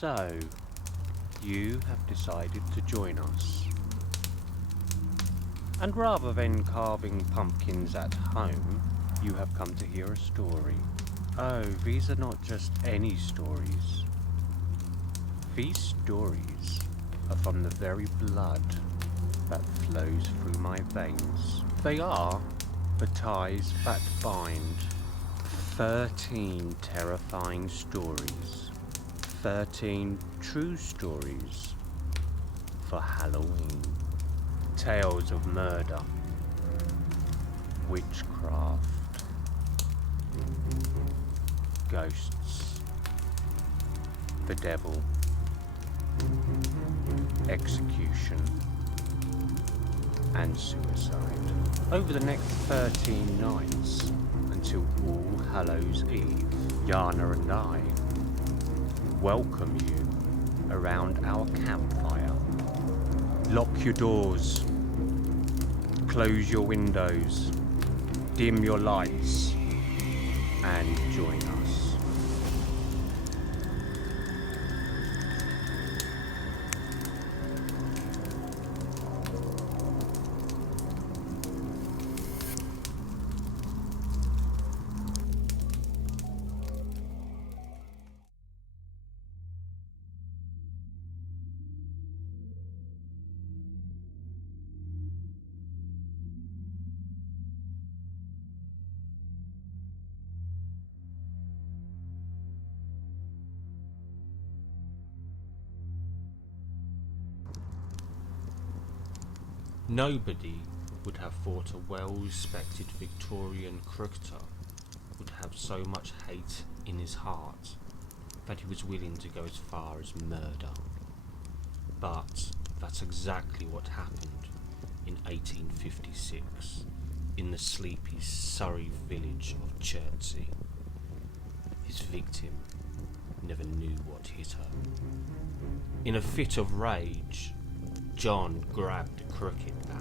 So, you have decided to join us. And rather than carving pumpkins at home, you have come to hear a story. Oh, these are not just any stories. These stories are from the very blood that flows through my veins. They are the ties that bind 13 terrifying stories. 13 true stories for Halloween. Tales of murder, witchcraft, ghosts, the devil, execution, and suicide. Over the next 13 nights, until All Hallows Eve, Yana and I welcome you around our campfire. Lock your doors, close your windows, dim your lights, and join us. Nobody would have thought a well-respected Victorian cricketer would have so much hate in his heart that he was willing to go as far as murder. But that's exactly what happened in 1856 in the sleepy Surrey village of Chertsey. His victim never knew what hit her. In a fit of rage, John grabbed a cricket bat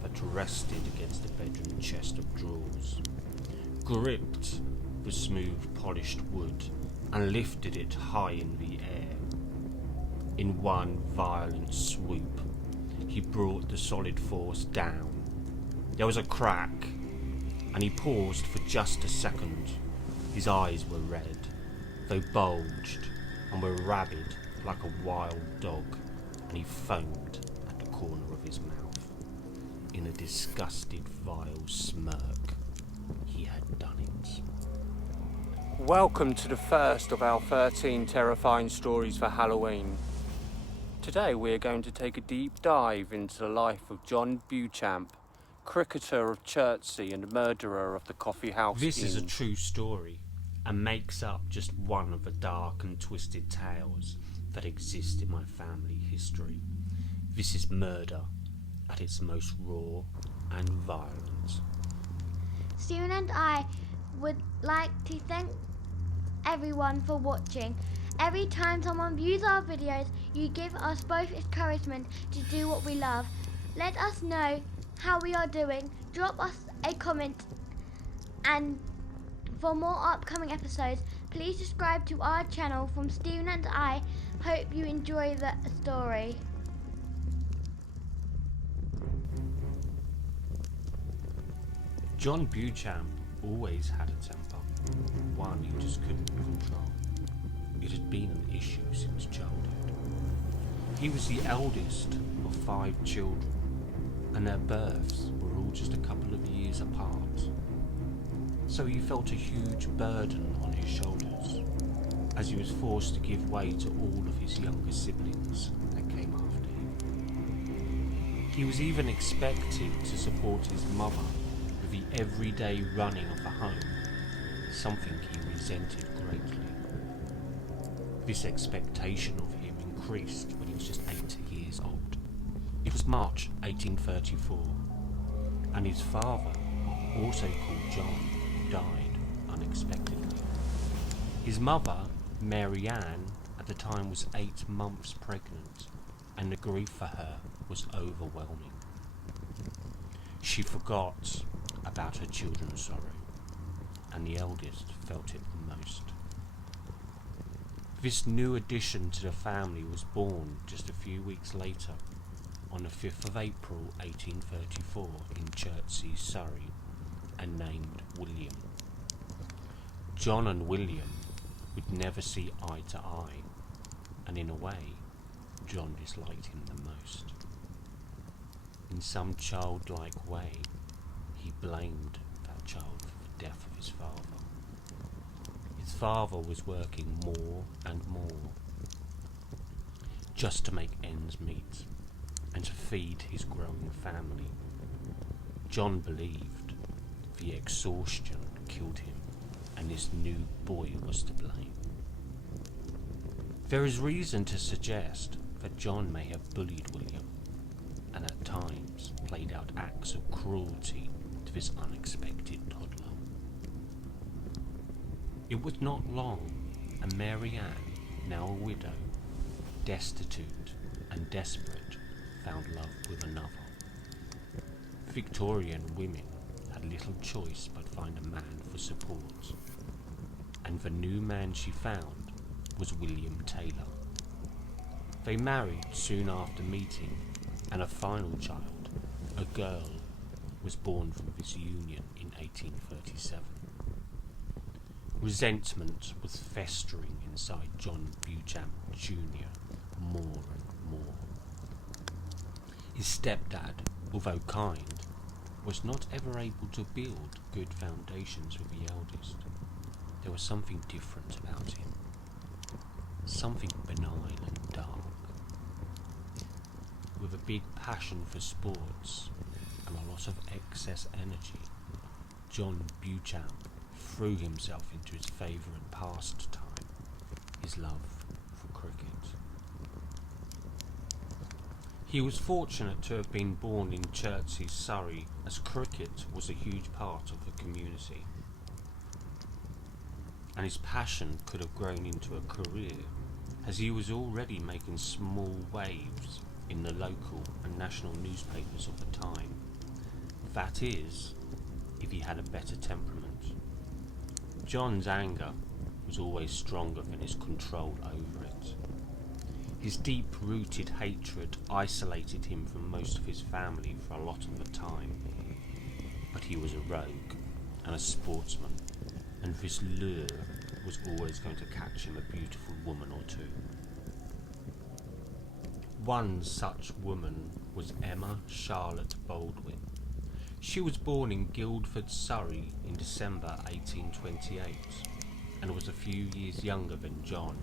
that rested against the bedroom chest of drawers, gripped the smooth polished wood and lifted it high in the air. In one violent swoop, he brought the solid force down. There was a crack, and he paused for just a second. His eyes were red, though bulged, and were rabid like a wild dog, and he foamed at the corner of his mouth. In a disgusted, vile smirk, he had done it. Welcome to the first of our 13 terrifying stories for Halloween. Today we are going to take a deep dive into the life of John Beauchamp, cricketer of Chertsey and murderer of the Coffee House This is a Inn. true story, and makes up just one of the dark and twisted tales that exist in my family history. This is murder at its most raw and violent. Stephen and I would like to thank everyone for watching. Every time someone views our videos, you give us both encouragement to do what we love. Let us know how we are doing. Drop us a comment, and for more upcoming episodes, please subscribe to our channel. From Stephen and I, hope you enjoy the story. John Beauchamp always had a temper, one he just couldn't control. It had been an issue since childhood. He was the eldest of 5 children, and their births were all just a couple of years apart. So he felt a huge burden on his shoulders, as he was forced to give way to all of his younger siblings that came after him. He was even expected to support his mother with the everyday running of the home, something he resented greatly. This expectation of him increased when he was just 8 years old. It was March 1834, and his father, also called John, died unexpectedly. His mother, Mary Ann, at the time was 8 months pregnant, and the grief for her was overwhelming. She forgot about her children's sorrow, and the eldest felt it the most. This new addition to the family was born just a few weeks later, on the 5th of April 1834 in Chertsey, Surrey, and named William. John and William would never see eye to eye, and in a way, John disliked him the most. In some childlike way, he blamed that child for the death of his father. His father was working more and more just to make ends meet and to feed his growing family. John believed the exhaustion killed him and this new boy was to blame. There is reason to suggest that John may have bullied William and at times played out acts of cruelty to this unexpected toddler. It was not long, and Mary Ann, now a widow, destitute and desperate, found love with another. Victorian women had little choice but find a man for support, and the new man she found was William Taylor. They married soon after meeting, and a final child, a girl, was born from this union in 1837. Resentment was festering inside John Beauchamp Jr. more and more. His stepdad, although kind, was not ever able to build good foundations with the eldest. There was something different about him, something benign and dark. With a big passion for sports and a lot of excess energy, John Beauchamp threw himself into his favourite pastime, his love for cricket. He was fortunate to have been born in Chertsey, Surrey, as cricket was a huge part of the community, and his passion could have grown into a career, as he was already making small waves in the local and national newspapers of the time. That is, if he had a better temperament. John's anger was always stronger than his control over it. His deep-rooted hatred isolated him from most of his family for a lot of the time. But he was a rogue and a sportsman, and this lure was always going to catch him a beautiful woman or two. One such woman was Emma Charlotte Baldwin. She was born in Guildford, Surrey in December 1828 and was a few years younger than John.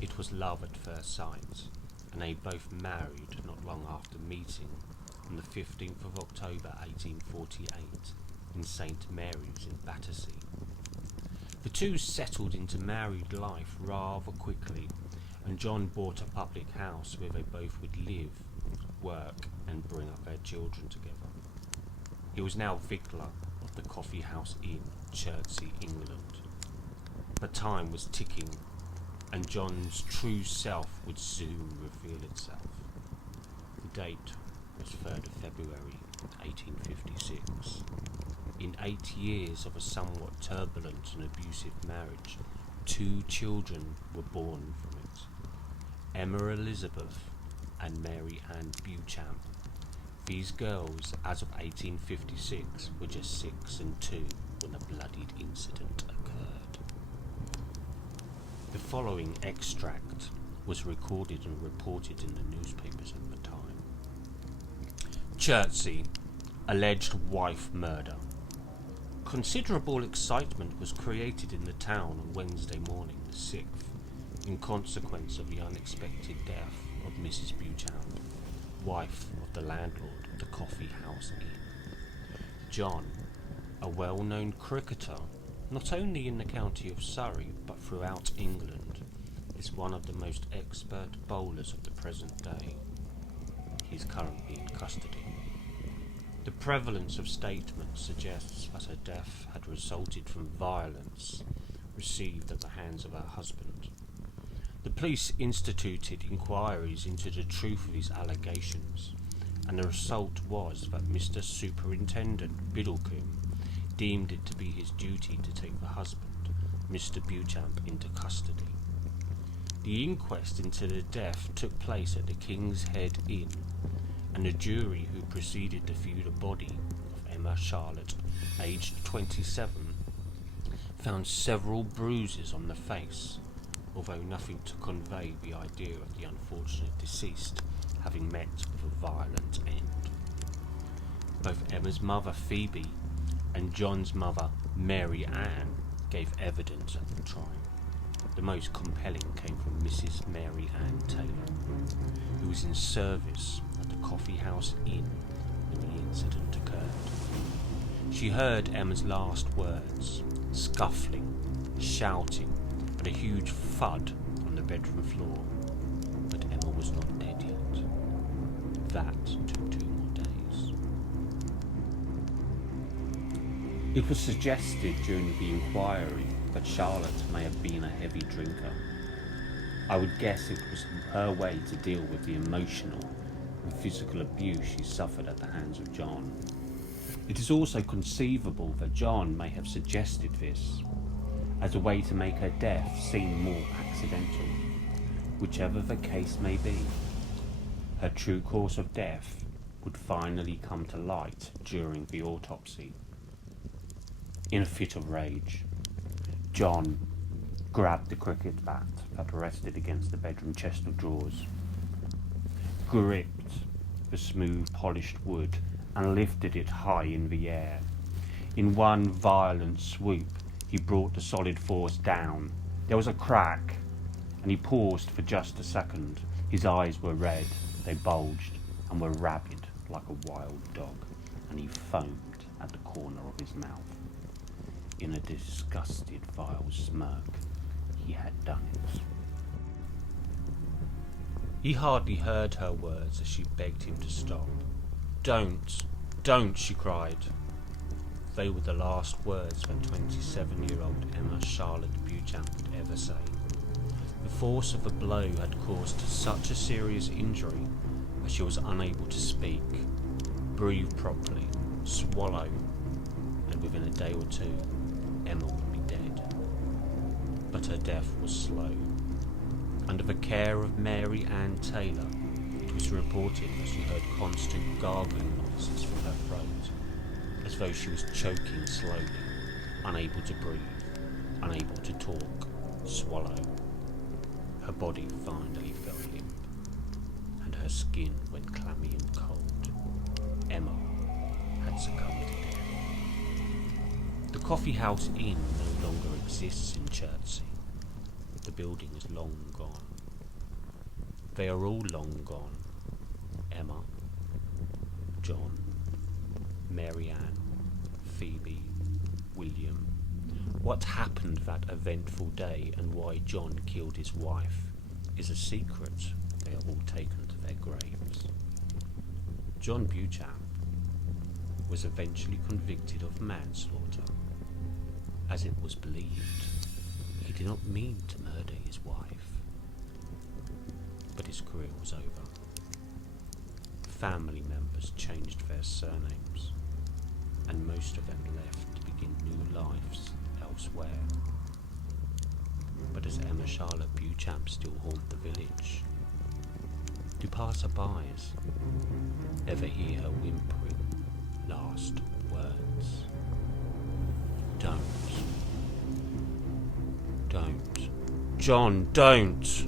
It was love at first sight, and they both married not long after meeting on the 15th of October 1848 in St Mary's in Battersea. The two settled into married life rather quickly, and John bought a public house where they both would live, work and bring up their children together. He was now victualler of the Coffee House Inn, Chertsey, England. But time was ticking, and John's true self would soon reveal itself. The date was 3rd of February 1856. In 8 years of a somewhat turbulent and abusive marriage, 2 children were born from it. Emma Elizabeth and Mary Ann Beauchamp. These girls, as of 1856, were just 6 and 2 when the bloodied incident occurred. The following extract was recorded and reported in the newspapers at the time. Chertsey, alleged wife murder. Considerable excitement was created in the town on Wednesday morning, the 6th, in consequence of the unexpected death of Mrs. Beauchamp, wife of the landlord of the Coffee House Inn. John, a well-known cricketer, not only in the county of Surrey but throughout England, is one of the most expert bowlers of the present day. He is currently in custody. The prevalence of statements suggests that her death had resulted from violence received at the hands of her husband. The police instituted inquiries into the truth of these allegations, and the result was that Mr. Superintendent Biddlecombe deemed it to be his duty to take the husband, Mr. Beauchamp, into custody. The inquest into the death took place at the King's Head Inn, and the jury who proceeded to view the body of Emma Charlotte, aged 27, found several bruises on the face, although nothing to convey the idea of the unfortunate deceased having met with a violent end. Both Emma's mother Phoebe and John's mother Mary Ann gave evidence at the trial. The most compelling came from Mrs. Mary Ann Taylor, who was in service at the Coffee House Inn when the incident occurred. She heard Emma's last words, scuffling, shouting, and a huge thud on the bedroom floor, but Emma was not dead yet. That took 2 more days. It was suggested during the inquiry that Charlotte may have been a heavy drinker. I would guess it was her way to deal with the emotional and physical abuse she suffered at the hands of John. It is also conceivable that John may have suggested this as a way to make her death seem more accidental. Whichever the case may be, her true cause of death would finally come to light during the autopsy. In a fit of rage, John grabbed the cricket bat that rested against the bedroom chest of drawers, gripped the smooth polished wood and lifted it high in the air. In one violent swoop, he brought the solid force down. There was a crack, and he paused for just a second. His eyes were red, they bulged, and were rabid like a wild dog, and he foamed at the corner of his mouth. In a disgusted, vile smirk, he had done it. He hardly heard her words as she begged him to stop. Don't, she cried. They were the last words that 27-year-old Emma Charlotte Beauchamp would ever say. The force of the blow had caused such a serious injury that she was unable to speak, breathe properly, swallow, and within a day or 2, Emma would be dead. But her death was slow. Under the care of Mary Ann Taylor, it was reported that she heard constant gargling noises from her throat, as though she was choking slowly, unable to breathe, unable to talk, swallow. Her body finally fell limp, and her skin went clammy and cold. Emma had succumbed to death. The Coffee House Inn no longer exists in Chertsey. The building is long gone. They are all long gone. Emma, John, Mary Ann, Phoebe, William. What happened that eventful day and why John killed his wife is a secret. They are all taken to their graves. John Beauchamp was eventually convicted of manslaughter, as it was believed he did not mean to murder his wife. But his career was over. Family members changed their surnames, and most of them left to begin new lives elsewhere. But does Emma Charlotte Beauchamp still haunt the village? Do passer-bys ever hear her whimpering last words? Don't. John, don't!